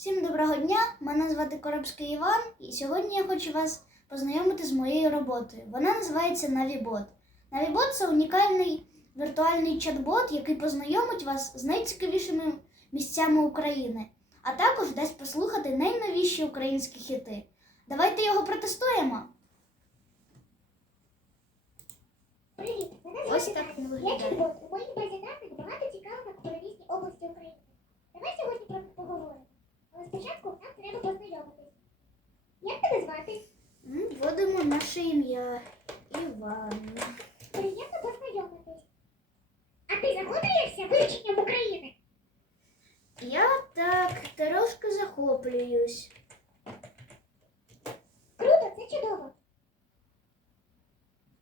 Всім доброго дня! Мене звати Коробський Іван, і сьогодні я хочу вас познайомити з моєю роботою. Вона називається Навібот. Навібот це унікальний віртуальний чат-бот, який познайомить вас з найцікавішими місцями України, а також дасть послухати найновіші українські хіти. Давайте його протестуємо. Ось так виглядає. Вводимо наше ім'я Іван. Приємно познайомитись. А ти захоплюєшся вивченням України? Я так трошки захоплююсь. Круто, це чудово.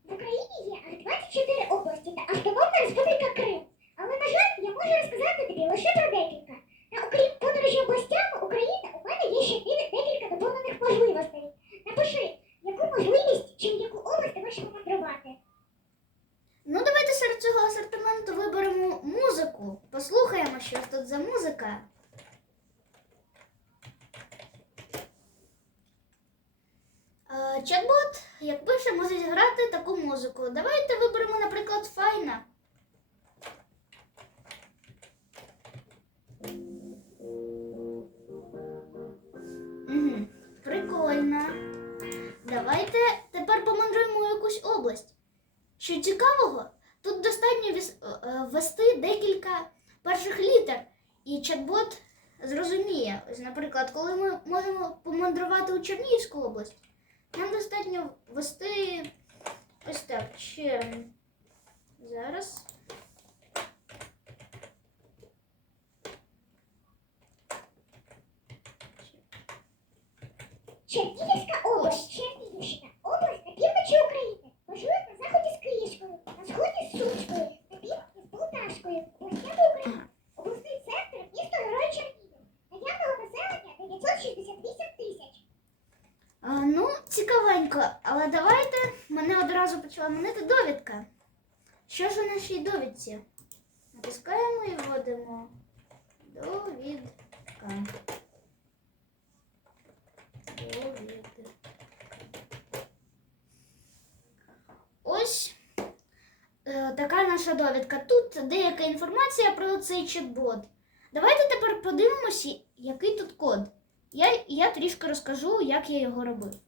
В Україні є аж 24 області та Автономна Республіка Крим. Але, на жаль, я можу розказати тобі лише про декілька. Послухаємо, що тут за музика. Е, Чат-бот, як пише, може зіграти таку музику. Давайте виберемо, наприклад, файна. Угу, прикольно. Давайте тепер помандруємо якусь область. Що цікавого, тут достатньо е, е, ввести декілька перших літер, і чат-бот зрозуміє. Ось, наприклад, коли ми можемо помандрувати у Чернігівську область, нам достатньо ввести ось так, черн. Зараз. Чернігівська область, Чернігівщина, цікавенько, але давайте мене одразу почала манити довідка. Що ж у нашій довідці? Натискаємо і вводимо довідка. Довідка. Ось е, така наша довідка. Тут деяка інформація про цей чат-бот. Давайте тепер подивимося, який тут код. Я, я трішки розкажу, як я його робив.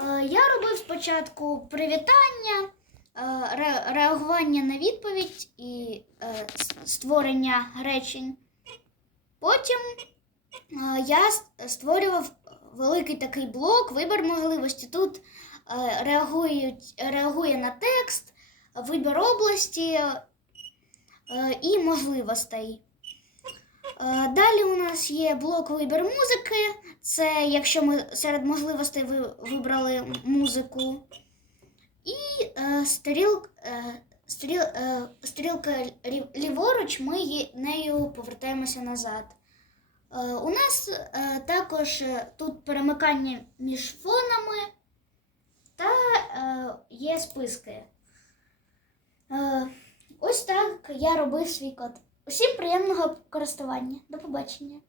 Е, Я робив спочатку привітання, е, реагування на відповідь і е, створення речень. Потім я створював великий такий блок, вибір можливості. Тут реагують, реагує на текст, вибір області і можливостей. Е, Далі у нас є блок вибір музики. Це якщо ми серед можливостей ви- вибрали музику. І е, стріл, е, стріл, е, стрілка ліворуч, ми нею повертаємося назад. Е, у нас е, також е, тут перемикання між фонами та е, є списки. Е, ось так я робив свій код. Усім приємного користування. До побачення.